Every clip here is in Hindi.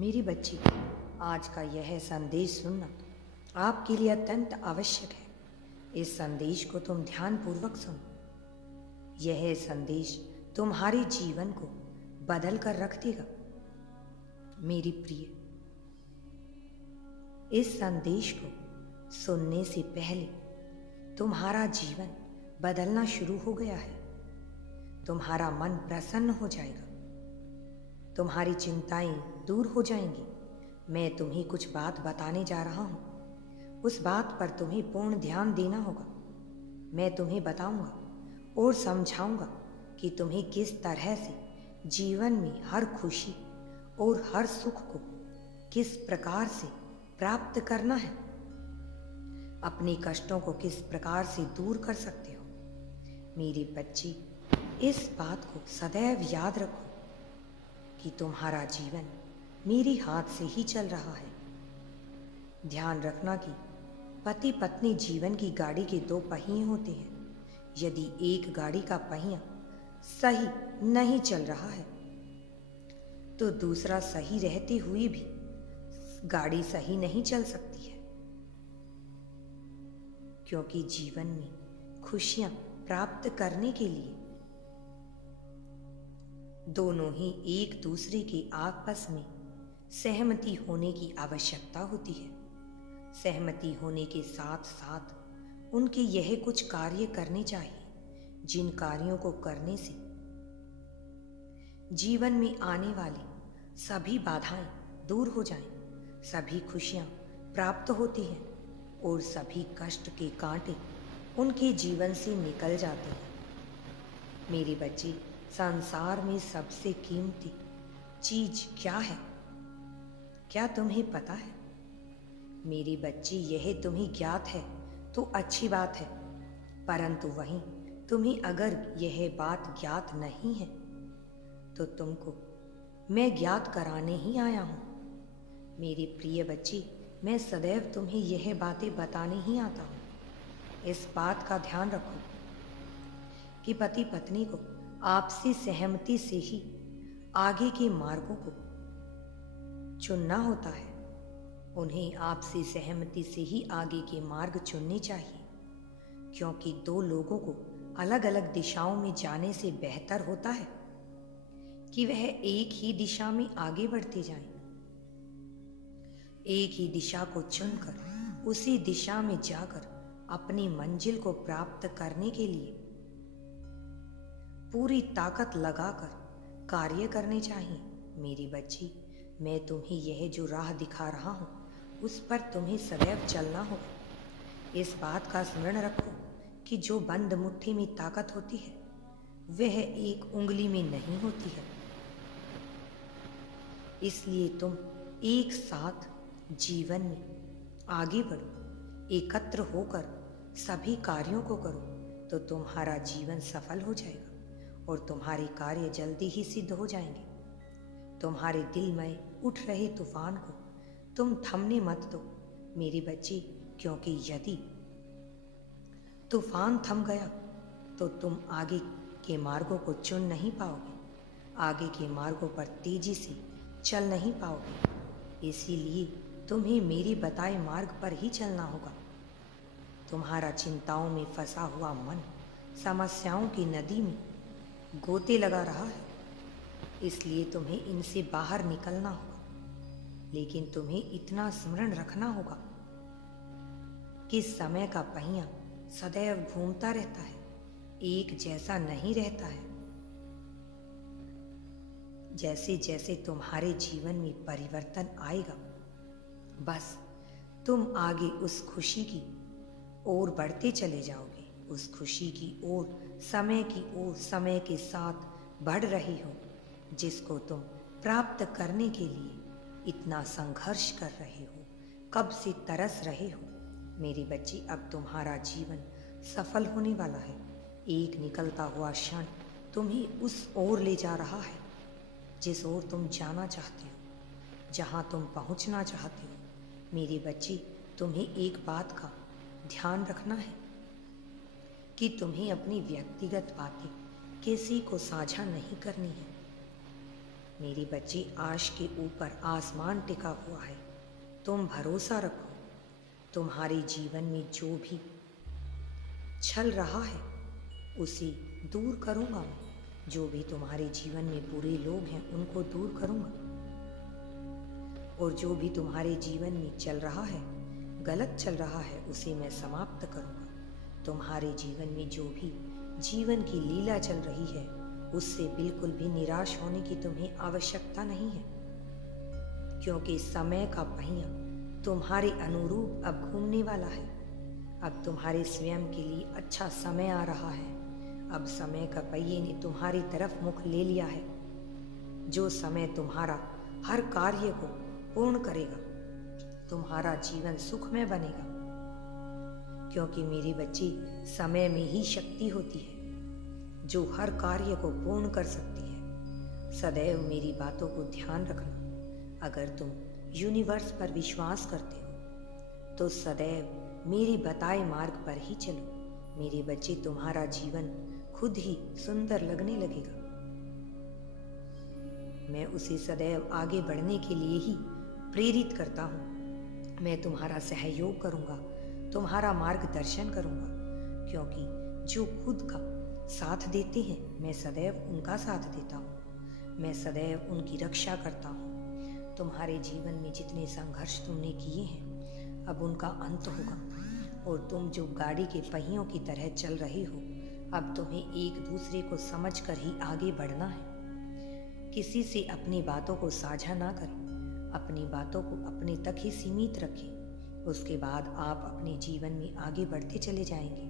मेरी बच्ची, आज का यह संदेश सुनना आपके लिए अत्यंत आवश्यक है। इस संदेश को तुम ध्यानपूर्वक सुनो। यह संदेश तुम्हारे जीवन को बदल कर रख देगा। मेरी प्रिय, इस संदेश को सुनने से पहले तुम्हारा जीवन बदलना शुरू हो गया है। तुम्हारा मन प्रसन्न हो जाएगा, तुम्हारी चिंताएं दूर हो जाएंगी। मैं तुम्हें कुछ बात बताने जा रहा हूँ, उस बात पर तुम्हें पूर्ण ध्यान देना होगा। मैं तुम्हें बताऊंगा और समझाऊंगा कि तुम्हें किस तरह से जीवन में हर खुशी और हर सुख को किस प्रकार से प्राप्त करना है, अपने कष्टों को किस प्रकार से दूर कर सकते हो। मेरी बच्ची, इस बात को सदैव याद रखो कि तुम्हारा जीवन मेरे हाथ से ही चल रहा है। ध्यान रखना कि पति पत्नी जीवन की गाड़ी के दो पहिए होते हैं। यदि एक गाड़ी का पहिया सही नहीं चल रहा है तो दूसरा सही रहते हुए भी गाड़ी सही नहीं चल सकती है, क्योंकि जीवन में खुशियां प्राप्त करने के लिए दोनों ही एक दूसरे के आपस में सहमति होने की आवश्यकता होती है। सहमति होने के साथ साथ उनके यह कुछ कार्य करने चाहिए जिन कार्यों को करने से जीवन में आने वाली सभी बाधाएं दूर हो जाएं, सभी खुशियां प्राप्त होती हैं और सभी कष्ट के कांटे उनके जीवन से निकल जाते हैं। मेरी बच्ची, संसार में सबसे कीमती चीज क्या है, क्या तुम्हें पता है? मेरी बच्ची, यह तुम्हें ज्ञात है तो अच्छी बात है, परंतु वहीं तुम्हें अगर यह बात ज्ञात नहीं है तो तुमको मैं ज्ञात कराने ही आया हूँ। मेरी प्रिय बच्ची, मैं सदैव तुम्हें यह बातें बताने ही आता हूँ। इस बात का ध्यान रखो कि पति पत्नी को आपसी सहमति से ही आगे के मार्गों को चुनना होता है। उन्हें आपसी सहमति से ही आगे के मार्ग चुनने चाहिए, क्योंकि दो लोगों को अलग अलग दिशाओं में जाने से बेहतर होता है कि वह एक ही दिशा में आगे बढ़ते जाएं। एक ही दिशा को चुनकर उसी दिशा में जाकर अपनी मंजिल को प्राप्त करने के लिए पूरी ताकत लगाकर कार्य करने चाहिए। मेरी बच्ची, मैं तुम्हें यह जो राह दिखा रहा हूँ उस पर तुम्हें सदैव चलना होगा। इस बात का स्मरण रखो कि जो बंद मुट्ठी में ताकत होती है वह एक उंगली में नहीं होती है। इसलिए तुम एक साथ जीवन में आगे बढ़ो, एकत्र होकर सभी कार्यों को करो तो तुम्हारा जीवन सफल हो जाएगा और तुम्हारे कार्य जल्दी ही सिद्ध हो जाएंगे। तुम्हारे दिल में उठ रहे तूफान को तुम थमने मत दो मेरी बच्ची, क्योंकि यदि तूफान थम गया तो तुम आगे के मार्गों को चुन नहीं पाओगे, आगे के मार्गों पर तेजी से चल नहीं पाओगे। इसीलिए तुम्हें मेरे बताए मार्ग पर ही चलना होगा। तुम्हारा चिंताओं में फंसा हुआ मन समस्याओं की नदी में गोते लगा रहा है, इसलिए तुम्हें इनसे बाहर निकलना होगा। लेकिन तुम्हें इतना स्मरण रखना होगा कि समय का पहिया सदैव घूमता रहता है, एक जैसा नहीं रहता है। जैसे जैसे तुम्हारे जीवन में परिवर्तन आएगा, बस तुम आगे उस खुशी की ओर बढ़ते चले जाओगे, उस खुशी की ओर, समय की ओर समय के साथ बढ़ रही हो, जिसको तुम प्राप्त करने के लिए इतना संघर्ष कर रहे हो, कब से तरस रहे हो। मेरी बच्ची, अब तुम्हारा जीवन सफल होने वाला है। एक निकलता हुआ क्षण तुम्हें उस ओर ले जा रहा है जिस ओर तुम जाना चाहते हो, जहाँ तुम पहुँचना चाहते हो। मेरी बच्ची, तुम्हें एक बात का ध्यान रखना है कि तुम्हें अपनी व्यक्तिगत बातें किसी को साझा नहीं करनी है। मेरे बच्चे, आश के ऊपर आसमान टिका हुआ है। तुम भरोसा रखो। तुम्हारे जीवन में जो भी छल रहा है उसे दूर करूँगा मैं। जो भी तुम्हारे जीवन में बुरे लोग हैं उनको दूर करूँगा, और जो भी तुम्हारे जीवन में चल रहा है, गलत चल रहा है, उसे मैं समाप्त करूँगा। तुम्हारे जीवन में जो भी जीवन की लीला चल रही है उससे बिल्कुल भी निराश होने की तुम्हें आवश्यकता नहीं है, क्योंकि समय का पहिया तुम्हारे अनुरूप अब घूमने वाला है। अब तुम्हारे स्वयं के लिए अच्छा समय आ रहा है। अब समय का पहिए ने तुम्हारी तरफ मुख ले लिया है। जो समय तुम्हारा हर कार्य को पूर्ण करेगा, तुम्हारा जीवन सुखमय बनेगा, क्योंकि मेरे बच्चे, समय में ही शक्ति होती है जो हर कार्य को पूर्ण कर सकती है। सदैव मेरी बातों को ध्यान रखना। अगर तुम यूनिवर्स पर विश्वास करते हो तो सदैव मेरे बताए मार्ग पर ही चलो। मेरे बच्चे, तुम्हारा जीवन खुद ही सुंदर लगने लगेगा। मैं उसे सदैव आगे बढ़ने के लिए ही प्रेरित करता हूँ। मैं तुम्हारा सहयोग करूँगा, तुम्हारा मार्गदर्शन करूँगा, क्योंकि जो खुद का साथ देते हैं मैं सदैव उनका साथ देता हूँ। मैं सदैव उनकी रक्षा करता हूँ। तुम्हारे जीवन में जितने संघर्ष तुमने किए हैं अब उनका अंत होगा, और तुम जो गाड़ी के पहियों की तरह चल रहे हो, अब तुम्हें एक दूसरे को समझकर ही आगे बढ़ना है। किसी से अपनी बातों को साझा ना करें। अपनी बातों को अपने तक ही सीमित रखें। उसके बाद आप अपने जीवन में आगे बढ़ते चले जाएंगे,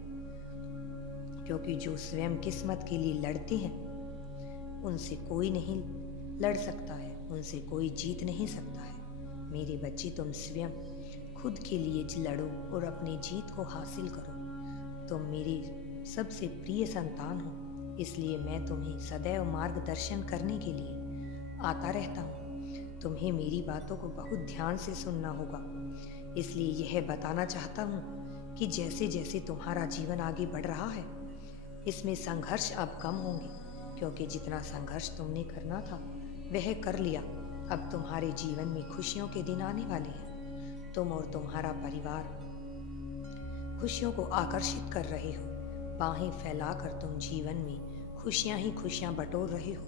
क्योंकि जो स्वयं किस्मत के लिए लड़ते हैं उनसे कोई नहीं लड़ सकता है, उनसे कोई जीत नहीं सकता है। मेरे बच्चे, तुम स्वयं खुद के लिए लड़ो और अपनी जीत को हासिल करो। तुम मेरी सबसे प्रिय संतान हो, इसलिए मैं तुम्हें सदैव मार्गदर्शन करने के लिए आता रहता हूँ। तुम्हें मेरी बातों को बहुत ध्यान से सुनना होगा। इसलिए यह बताना चाहता हूँ कि जैसे जैसे तुम्हारा जीवन आगे बढ़ रहा है, इसमें संघर्ष अब कम होंगे, क्योंकि जितना संघर्ष तुमने करना था वह कर लिया। अब तुम्हारे जीवन में खुशियों के दिन आने वाले हैं। तुम और तुम्हारा परिवार खुशियों को आकर्षित कर रहे हो। बाहें फैलाकर तुम जीवन में खुशियां ही खुशियां बटोर रहे हो।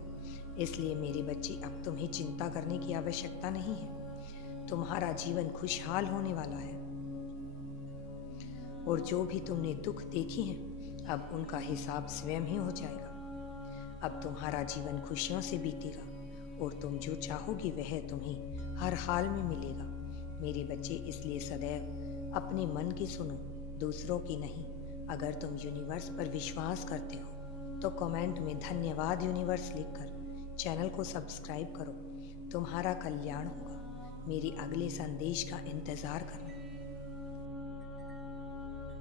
इसलिए मेरे बच्चे, अब तुम्हें चिंता करने की आवश्यकता नहीं है। तुम्हारा जीवन खुशहाल होने वाला है, और जो भी तुमने दुख देखे हैं अब उनका हिसाब स्वयं ही हो जाएगा। अब तुम्हारा जीवन खुशियों से बीतेगा, और तुम जो चाहोगे वह तुम्हें हर हाल में मिलेगा। मेरे बच्चे, इसलिए सदैव अपने मन की सुनो, दूसरों की नहीं। अगर तुम यूनिवर्स पर विश्वास करते हो तो कमेंट में धन्यवाद यूनिवर्स लिखकर चैनल को सब्सक्राइब करो। तुम्हारा कल्याण होगा। मेरे अगले संदेश का इंतज़ार करो।